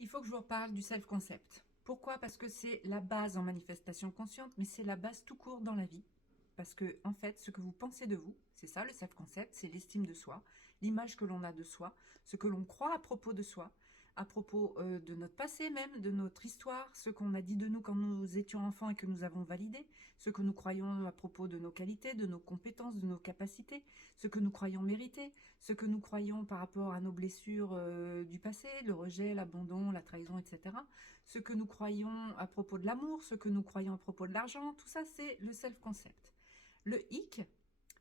Il faut que je vous reparle du self-concept. Pourquoi? Parce que c'est la base en manifestation consciente, mais c'est la base tout court dans la vie. Parce que, en fait, ce que vous pensez de vous, c'est ça le self-concept, c'est l'estime de soi, l'image que l'on a de soi, ce que l'on croit à propos de soi, à propos de notre passé même, de notre histoire, ce qu'on a dit de nous quand nous étions enfants et que nous avons validé, ce que nous croyons à propos de nos qualités, de nos compétences, de nos capacités, ce que nous croyons mériter, ce que nous croyons par rapport à nos blessures du passé, le rejet, l'abandon, la trahison, etc. Ce que nous croyons à propos de l'amour, ce que nous croyons à propos de l'argent, tout ça c'est le self-concept. Le hic,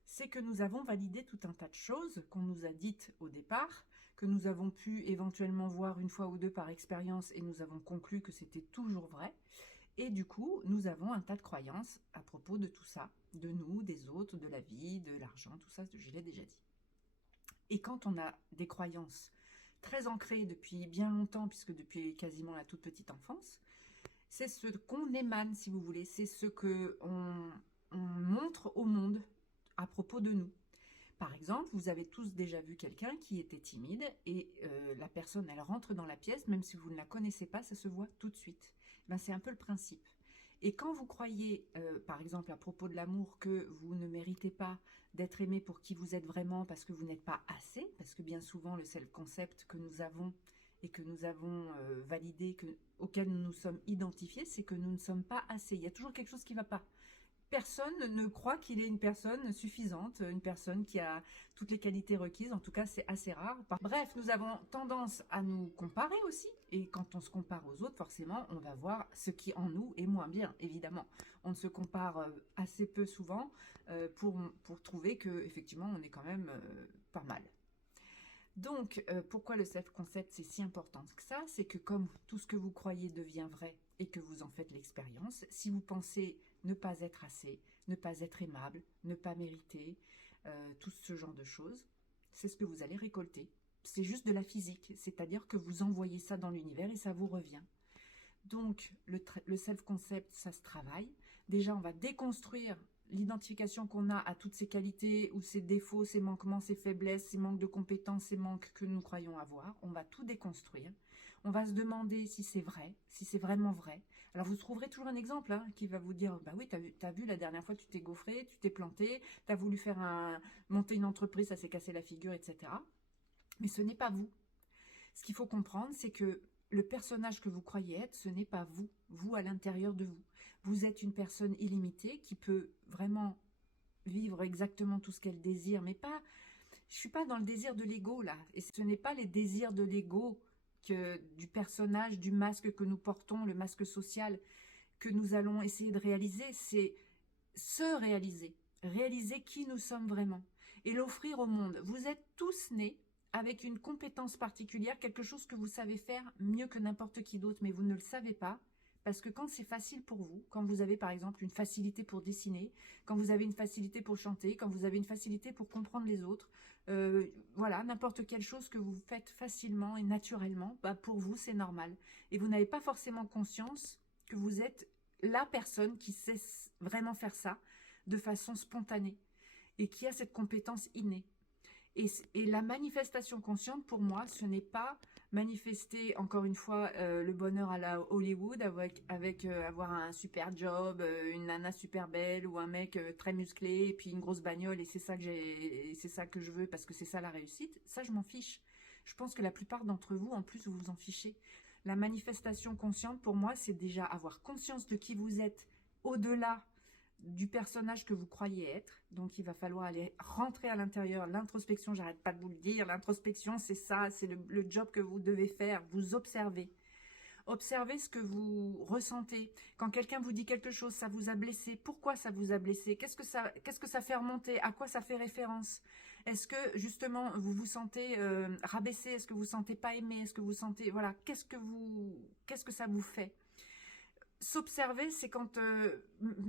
c'est que nous avons validé tout un tas de choses qu'on nous a dites au départ, que nous avons pu éventuellement voir une fois ou deux par expérience et nous avons conclu que c'était toujours vrai. Et du coup, nous avons un tas de croyances à propos de tout ça, de nous, des autres, de la vie, de l'argent, tout ça, je l'ai déjà dit. Et quand on a des croyances très ancrées depuis bien longtemps, puisque depuis quasiment la toute petite enfance, c'est ce qu'on émane, si vous voulez, c'est ce qu'on montre au monde à propos de nous. Par exemple, vous avez tous déjà vu quelqu'un qui était timide et la personne, elle rentre dans la pièce, même si vous ne la connaissez pas, ça se voit tout de suite. Ben, c'est un peu le principe. Et quand vous croyez, par exemple, à propos de l'amour, que vous ne méritez pas d'être aimé pour qui vous êtes vraiment parce que vous n'êtes pas assez, parce que bien souvent, le self-concept que nous avons et que nous avons validé, auquel nous nous sommes identifiés, c'est que nous ne sommes pas assez. Il y a toujours quelque chose qui ne va pas. Personne ne croit qu'il est une personne suffisante, une personne qui a toutes les qualités requises. En tout cas, c'est assez rare. Bref, nous avons tendance à nous comparer aussi. Et quand on se compare aux autres, forcément, on va voir ce qui en nous est moins bien, évidemment. On se compare assez peu souvent pour trouver que effectivement, on est quand même pas mal. Donc, pourquoi le self-concept c'est si important que ça? C'est que comme tout ce que vous croyez devient vrai et que vous en faites l'expérience, si vous pensez ne pas être assez, ne pas être aimable, ne pas mériter, tout ce genre de choses, c'est ce que vous allez récolter. C'est juste de la physique, c'est-à-dire que vous envoyez ça dans l'univers et ça vous revient. Donc, le self-concept, ça se travaille. Déjà, on va déconstruire l'identification qu'on a à toutes ces qualités ou ces défauts, ces manquements, ces faiblesses, ces manques de compétences, ces manques que nous croyons avoir. On va tout déconstruire. On va se demander si c'est vrai, si c'est vraiment vrai. Alors vous trouverez toujours un exemple qui va vous dire, bah oui, t'as vu la dernière fois tu t'es gaufré, tu t'es planté, t'as voulu monter une entreprise, ça s'est cassé la figure, etc. Mais ce n'est pas vous. Ce qu'il faut comprendre, c'est que le personnage que vous croyez être, ce n'est pas vous, vous à l'intérieur de vous. Vous êtes une personne illimitée qui peut vraiment vivre exactement tout ce qu'elle désire, mais pas, je suis pas dans le désir de l'ego là, et ce n'est pas les désirs de l'ego du personnage, du masque que nous portons, le masque social que nous allons essayer de réaliser, c'est se réaliser, réaliser qui nous sommes vraiment et l'offrir au monde. Vous êtes tous nés avec une compétence particulière, quelque chose que vous savez faire mieux que n'importe qui d'autre, mais vous ne le savez pas, parce que quand c'est facile pour vous, quand vous avez par exemple une facilité pour dessiner, quand vous avez une facilité pour chanter, quand vous avez une facilité pour comprendre les autres, voilà, n'importe quelle chose que vous faites facilement et naturellement, bah pour vous c'est normal. Et vous n'avez pas forcément conscience que vous êtes la personne qui sait vraiment faire ça de façon spontanée et qui a cette compétence innée. Et la manifestation consciente, pour moi, ce n'est pas manifester, encore une fois, le bonheur à la Hollywood avec avoir un super job, une nana super belle ou un mec très musclé et puis une grosse bagnole et c'est ça que je veux parce que c'est ça la réussite. Ça, je m'en fiche. Je pense que la plupart d'entre vous, en plus, vous vous en fichez. La manifestation consciente, pour moi, c'est déjà avoir conscience de qui vous êtes au-delà du personnage que vous croyez être. Donc, il va falloir aller rentrer à l'intérieur. L'introspection, j'arrête pas de vous le dire, l'introspection, c'est ça, c'est le job que vous devez faire. Vous observez. Observez ce que vous ressentez. Quand quelqu'un vous dit quelque chose, ça vous a blessé. Pourquoi ça vous a blessé? Qu'est-ce que ça fait remonter? À quoi ça fait référence? Est-ce que, justement, vous vous sentez rabaissé? Est-ce que vous vous sentez pas aimé? Est-ce que vous sentez... Voilà, qu'est-ce que ça vous fait? S'observer, c'est quand,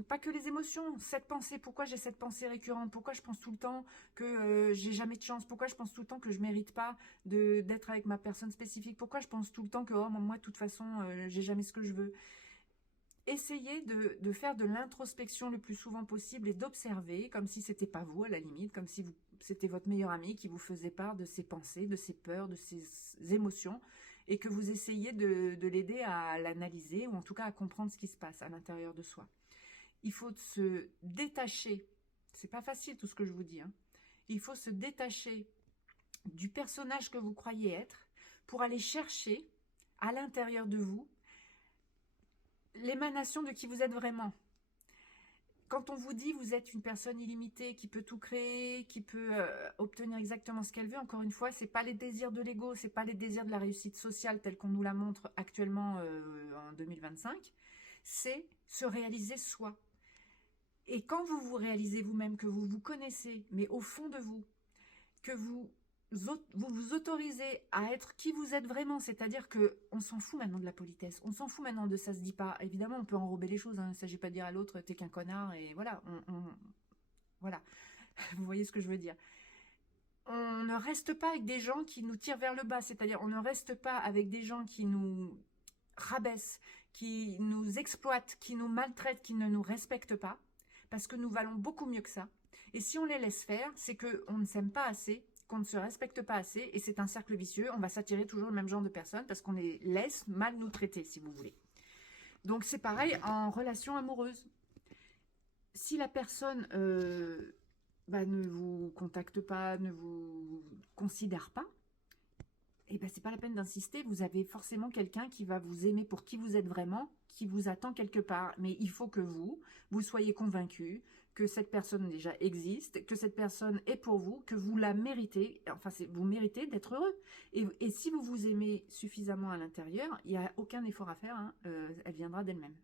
pas que les émotions, cette pensée, pourquoi j'ai cette pensée récurrente, pourquoi je pense tout le temps que j'ai jamais de chance, pourquoi je pense tout le temps que je mérite pas d'être avec ma personne spécifique, pourquoi je pense tout le temps que oh, moi de toute façon j'ai jamais ce que je veux. Essayez de faire de l'introspection le plus souvent possible et d'observer comme si c'était pas vous à la limite, comme si c'était votre meilleur ami qui vous faisait part de ses pensées, de ses peurs, de ses émotions et que vous essayez de l'aider à l'analyser, ou en tout cas à comprendre ce qui se passe à l'intérieur de soi. Il faut se détacher, c'est pas facile tout ce que je vous dis, hein. Il faut se détacher du personnage que vous croyez être pour aller chercher à l'intérieur de vous l'émanation de qui vous êtes vraiment. Quand on vous dit vous êtes une personne illimitée qui peut tout créer, qui peut obtenir exactement ce qu'elle veut, encore une fois, c'est pas les désirs de l'ego, c'est pas les désirs de la réussite sociale telle qu'on nous la montre actuellement en 2025, c'est se réaliser soi. Et quand vous vous réalisez vous-même, que vous vous connaissez, mais au fond de vous, que vous vous autorisez à être qui vous êtes vraiment, c'est-à-dire que on s'en fout maintenant de la politesse, on s'en fout maintenant de ça se dit pas. Évidemment, on peut enrober les choses, hein, il ne s'agit pas de dire à l'autre t'es qu'un connard et voilà, voilà. Vous voyez ce que je veux dire. On ne reste pas avec des gens qui nous tirent vers le bas, c'est-à-dire on ne reste pas avec des gens qui nous rabaissent, qui nous exploitent, qui nous maltraitent, qui ne nous respectent pas, parce que nous valons beaucoup mieux que ça. Et si on les laisse faire, c'est qu'on ne s'aime pas assez, qu'on ne se respecte pas assez, et c'est un cercle vicieux, on va s'attirer toujours le même genre de personnes, parce qu'on les laisse mal nous traiter, si vous voulez. Donc c'est pareil en relation amoureuse. Si la personne ne vous contacte pas, ne vous considère pas, et c'est pas la peine d'insister, vous avez forcément quelqu'un qui va vous aimer pour qui vous êtes vraiment, qui vous attend quelque part. Mais il faut que vous soyez convaincu que cette personne déjà existe, que cette personne est pour vous, que vous la méritez, enfin vous méritez d'être heureux. Et si vous vous aimez suffisamment à l'intérieur, il n'y a aucun effort à faire, hein, elle viendra d'elle-même.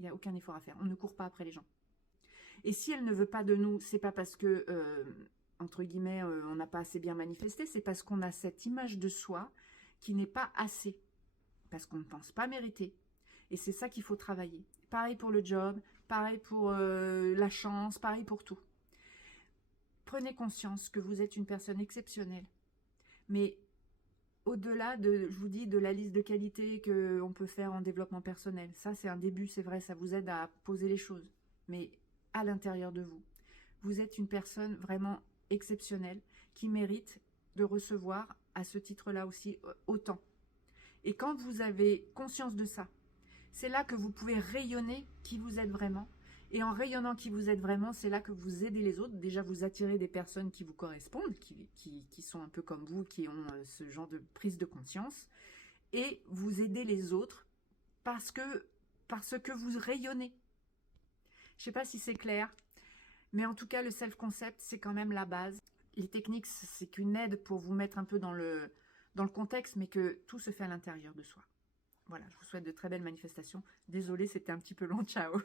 Il n'y a aucun effort à faire, on ne court pas après les gens. Et si elle ne veut pas de nous, c'est pas parce que... entre guillemets, on n'a pas assez bien manifesté, c'est parce qu'on a cette image de soi qui n'est pas assez, parce qu'on ne pense pas mériter. Et c'est ça qu'il faut travailler. Pareil pour le job, pareil pour la chance, pareil pour tout. Prenez conscience que vous êtes une personne exceptionnelle. Mais au-delà de, je vous dis, de la liste de qualités qu'on peut faire en développement personnel, ça c'est un début, c'est vrai, ça vous aide à poser les choses. Mais à l'intérieur de vous, vous êtes une personne vraiment exceptionnelle qui mérite de recevoir à ce titre-là aussi autant. Et quand vous avez conscience de ça, c'est là que vous pouvez rayonner qui vous êtes vraiment. Et en rayonnant qui vous êtes vraiment, c'est là que vous aidez les autres. Déjà, vous attirez des personnes qui vous correspondent, qui sont un peu comme vous, qui ont ce genre de prise de conscience. Et vous aidez les autres parce que vous rayonnez. Je ne sais pas si c'est clair. Mais en tout cas, le self-concept, c'est quand même la base. Les techniques, c'est qu'une aide pour vous mettre un peu dans le contexte, mais que tout se fait à l'intérieur de soi. Voilà, je vous souhaite de très belles manifestations. Désolée, c'était un petit peu long. Ciao.